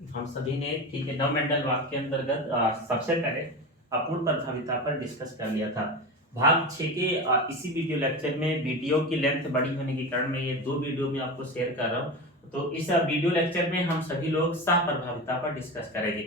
हम सभी ने ठीक है नवमेंडल वाक्य के अंतर्गत सबसे पहले अपूर्ण प्रभाविता पर डिस्कस कर लिया था। भाग 6 के इसी वीडियो लेक्चर में वीडियो की लेंथ बड़ी होने के कारण मैं ये दो वीडियो में आपको शेयर कर रहा हूँ। तो इस वीडियो लेक्चर में हम सभी लोग सह प्रभाविता पर डिस्कस करेंगे।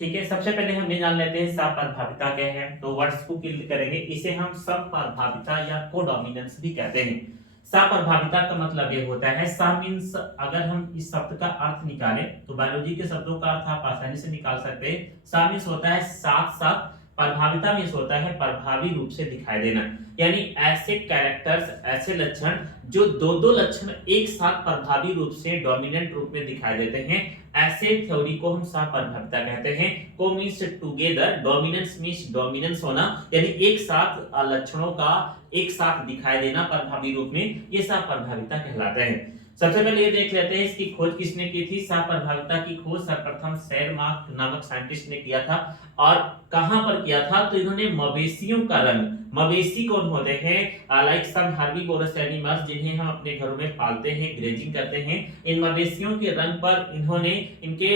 ठीक है, सबसे पहले हम ये जान लेते हैं सह प्रभाविता क्या है। तो वर्ड्स को क्लियर करेंगे, इसे हम सह प्रभाविता या कोडोमिनेंस भी कहते हैं। सप्रभाविता का मतलब ये होता है, सा मीन्स अगर हम इस शब्द का अर्थ निकालें तो बायोलॉजी के शब्दों का अर्थ आप आसानी से निकाल सकते हैं। सा मीन्स होता है साथ साथ, प्रभाविता मीन्स होता है प्रभावी रूप से दिखाई देना, यानी ऐसे कैरेक्टर्स, ऐसे लक्षण जो दो दो लक्षण एक साथ प्रभावी रूप से डोमिनेंट रूप में दिखाई देते हैं, ऐसे थ्योरी को हम सहप्रभाविता कहते हैं। को means together, dominance means dominance होना, यानी एक साथ लक्षणों का एक साथ दिखाई देना प्रभावी रूप में, ये सहप्रभाविता कहलाते हैं। सबसे पहले ये देख लेते हैं इसकी खोज किसने की थी। सहप्रभाविता की खोज सर्वप्रथम शेरमार्क नामक साइंटिस्ट ने किया था। और कहां पर किया था, तो इन्होंने मवेशियों का रंग, मवेशी कौन होते हैं, लाइक सम हर्बीवोरस एनिमल्स जिन्हें हम अपने घरों में पालते हैं, ग्रेजिंग करते हैं, इन मवेशियों के रंग पर इन्होंने इनके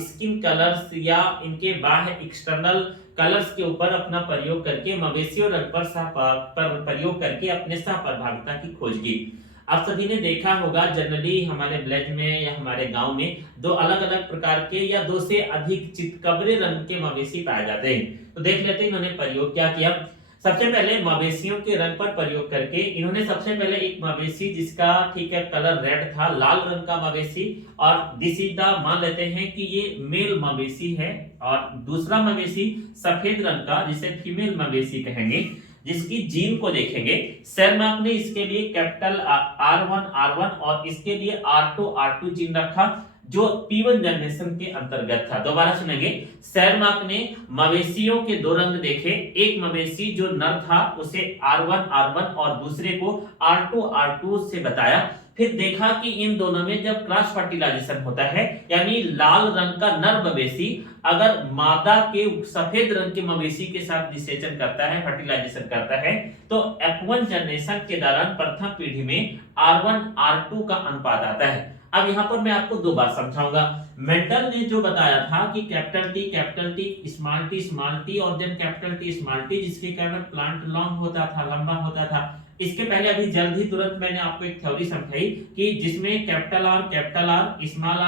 स्किन कलर्स या इनके बाह्य एक्सटर्नल कलर्स के ऊपर अपना प्रयोग करके मवेशियों रंग पर प्रयोग करके अपने सहप्रभाविता की खोज की। आप सभी ने देखा होगा जनरली हमारे विलेज में या हमारे गांव में दो अलग अलग प्रकार के या दो से अधिक चितकबरे रंग के मवेशी पाए जाते हैं। तो देख लेते हैं इन्होंने प्रयोग क्या किया। सबसे पहले मवेशियों के रंग पर प्रयोग करके इन्होंने सबसे पहले एक मवेशी जिसका ठीक है कलर रेड था, लाल रंग का मवेशी, और दिस इज द, मान लेते हैं कि ये मेल मवेशी है, और दूसरा मवेशी सफेद रंग का जिसे फीमेल मवेशी कहेंगे, जिसकी जीन को देखेंगे। शेरमार्क ने इसके लिए कैपिटल R1 और इसके लिए R2 जीन रखा, जो P1 जनरेशन के अंतर्गत था। दोबारा सुनेंगे, शेरमार्क ने मवेशियों के दो रंग देखे, एक मवेशी जो नर था उसे R1 और दूसरे को R2 से बताया। फिर देखा कि इन दोनों में जब क्रॉस फर्टिलाइजेशन होता है, यानी लाल रंग का नर मवेशी अगर मादा के सफेद रंग के मवेशी के साथ निषेचन करता है, फर्टिलाइजेशन करता है, तो F1 जनरेशन के दौरान प्रथम पीढ़ी में R1 R2 का अनुपात आता है। अब यहाँ पर मैं आपको दो बात समझाऊंगा। मेंडल ने जो बताया था कि कैपिटल टी स्मॉल टी और then capital T small T, जिसके कारण प्लांट लॉन्ग होता था, लंबा होता था। इसके पहले अभी जल्द ही तुरंत मैंने आपको एक थ्योरी समझाई कि जिसमें कैपिटल आर स्मॉल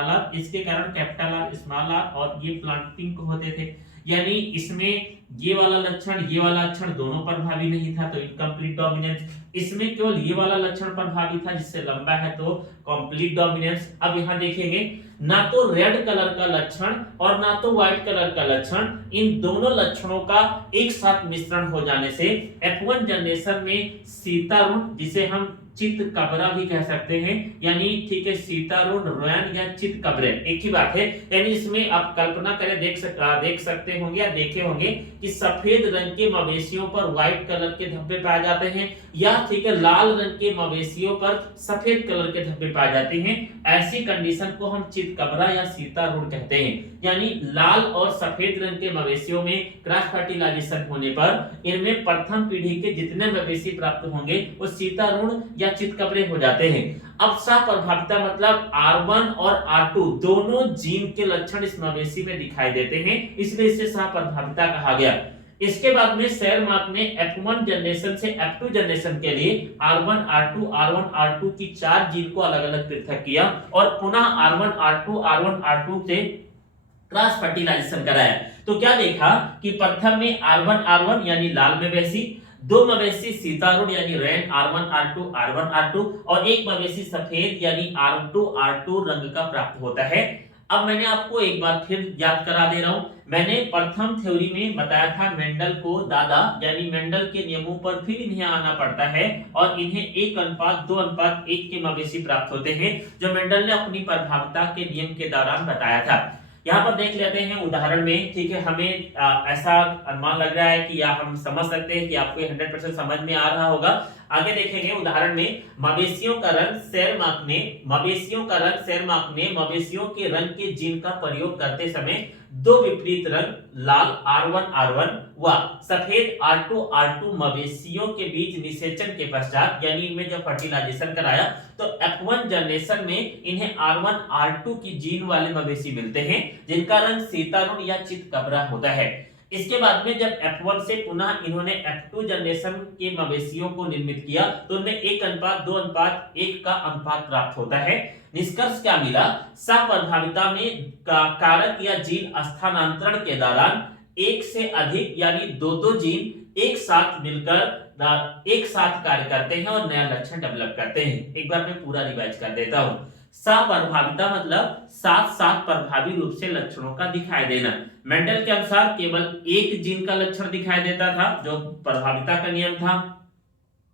आर, इसके कारण कैपिटल आर स्मॉल आर और ये प्लांटिंग होते थे, यानी इसमें ये वाला लक्षण दोनों प्रभावी नहीं था, तो इनकम्प्लीट डोमिनेंस। इसमें केवल ये वाला लक्षण प्रभावी था जिससे लंबा है, तो कंप्लीट डोमिनेंस। अब यहां देखेंगे, ना तो रेड कलर का लक्षण और ना तो व्हाइट कलर का लक्षण, इन दोनों लक्षणों का एक साथ मिश्रण हो जाने से F1 जनरेशन में सीतारुण, जिसे हम चित कबरा भी कह सकते हैं, यानी ठीक है सीतारुण, रोयन या चित कबरे एक ही बात है। यानी इसमें आप कल्पना करें, देख सकते होंगे या देखे होंगे कि सफेद रंग के मवेशियों पर व्हाइट कलर के धब्बे पाए जाते हैं, या ठीक है लाल रंग के मवेशियों पर सफेद कलर के धब्बे पाए जाते हैं। ऐसी कंडीशन को हम चितकबरा या सीतारूढ़ कहते हैं, यानी लाल और सफेद रंग के मवेशियों में क्रॉस फर्टिलाइजेशन होने पर इनमें प्रथम पीढ़ी के जितने मवेशी प्राप्त होंगे वो सीतारूढ़ या चितकबरे हो जाते हैं। अब सहप्रभाविता मतलब R1 और R2 दोनों जीन के लक्षण इस मवेशी में दिखाई देते हैं, इसलिए इसे सहप्रभाविता कहा गया। इसके बाद में शेरमार्क ने F1 जनरेशन से F2 जनरेशन के लिए R1 R2 की 4 जीन को अलग अलग पृथक किया और पुनः R1 R2 से क्रॉस फर्टिलाइजेशन कराया। तो क्या देखा कि प्रथम में R1 यानी लाल मवेशी, दो मवेशी सीतारूढ़ यानी रैन R1 R2 और एक मवेशी सफेद यानी R2 रंग का प्राप्त होता है। अब मैंने आपको एक बार फिर याद करा दे रहा हूं, मैंने प्रथम थ्योरी में बताया था मेंडल को दादा, यानी मेंडल के नियमों पर फिर इन्हें आना पड़ता है और इन्हें 1:2:1 के मवेशी प्राप्त होते हैं, जो मेंडल ने अपनी प्रभाविता के नियम के दौरान बताया था। यहाँ पर देख लेते हैं उदाहरण में, ठीक है, हमें ऐसा अनुमान लग रहा है कि या हम समझ सकते हैं कि आपको 100% समझ में आ रहा होगा। आगे देखेंगे उदाहरण में, मवेशियों का रंग सैर मापने, मवेशियों का रंग सैर मापने मवेशियों के रंग के जीन का प्रयोग करते समय दो विपरीत रंग लाल R1 R1 व सफेद R2 R2 मवेशियों के बीच निषेचन के पश्चात, यानी इनमें जब फर्टिलाइजेशन कराया तो F1 जनरेशन में इन्हें R1 R2 की जीन वाले मवेशी मिलते हैं जिनका रंग सीतारुण या चितकबरा होता है। इसके बाद में जब F1 से पुनः इन्होंने F2 जनरेशन के मवेशियों को निर्मित किया तो उनमें 1:2:1 का अनुपात प्राप्त होता है। निष्कर्ष क्या मिला, सप्रभाविता में कारक या जीन स्थानांतरण के दौरान एक से अधिक यानी दो जीन एक साथ मिलकर एक साथ कार्य करते हैं और नया लक्षण डेवलप करते हैं। एक बार मैं पूरा रिवाइज कर देता हूं। सप्रभाविता मतलब साथ साथ प्रभावी रूप से लक्षणों का दिखाई देना। मेंडल के अनुसार केवल एक जीन का लक्षण दिखाई देता था जो प्रभाविता का नियम था।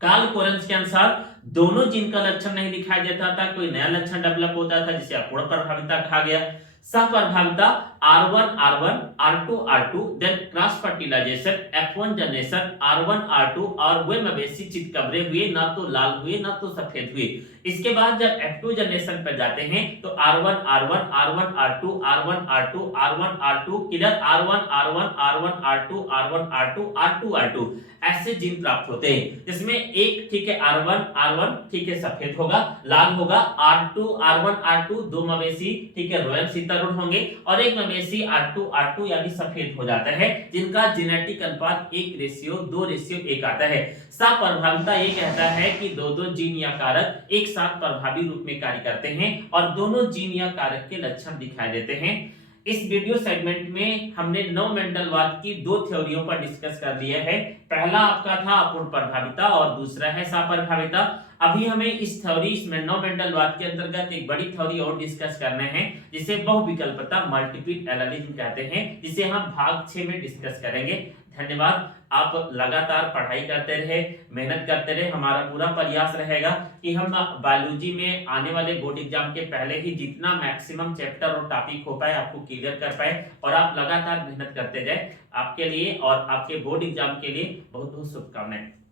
कार्ल कोरेंस के अनुसार दोनों जीन का लक्षण नहीं दिखाई देता था, कोई नया लक्षण डेवलप होता था जिसे अपूर्ण प्रभाविता कहा गया। सहप्रभाविता R1 R1 R2 R2 then cross fertilisation F1 generation R1 R2 और वे मवेशी चितकबरे हुए, ना तो लाल हुए ना तो सफेद हुए। इसके बाद जब F2 जनरेशन पर जाते हैं तो R1 R1 R1 R2 R1 R2 R1 R2 किधर R1 R1 R1 R2 R1 R2 R2 R2 ऐसे जीन प्राप्त होते हैं जिसमें एक ठीक है R1 R1 ठीक है सफेद होगा, लाल होगा, R2 R1 R2 दो मवेशी ठीक है रॉयल सीतारुण होंगे और एक मवेशी R2 R2 यानी सफेद हो जाता है जिनका जेनेटिक अनुपात 1:2:1 आता है। सप्रभाविता ये कहता है कि दो जीन या कारक एक साथ प्रभावी रूप में कार्य करते हैं और दोनों जीन या कारक के लक्षण दिखाई देते हैं। इस वीडियो सेगमेंट में हमने नव मेंडलवाद की दो थ्योरियों पर डिस्कस कर लिया है। पहला आपका था अपूर्ण प्रभाविता और दूसरा है सप्रभाविता। अभी हमें इस थ्योरी इसमें नव मेंडलवाद के अंतर्गत एक बड़ी थ्योरी और डिस्कस करना है जिसे बहुविकल्पता मल्टीपल एनालिसिस कहते हैं, जिसे हम भाग 6 में डिस्कस करेंगे। धन्यवाद। आप लगातार पढ़ाई करते रहे, मेहनत करते रहे। हमारा पूरा प्रयास रहेगा कि हम बायोलॉजी में आने वाले बोर्ड एग्जाम के पहले ही जितना मैक्सिमम चैप्टर और टॉपिक हो पाए आपको क्लियर कर पाए और आप लगातार मेहनत करते जाए। आपके लिए और आपके बोर्ड एग्जाम के लिए बहुत बहुत शुभकामनाएं।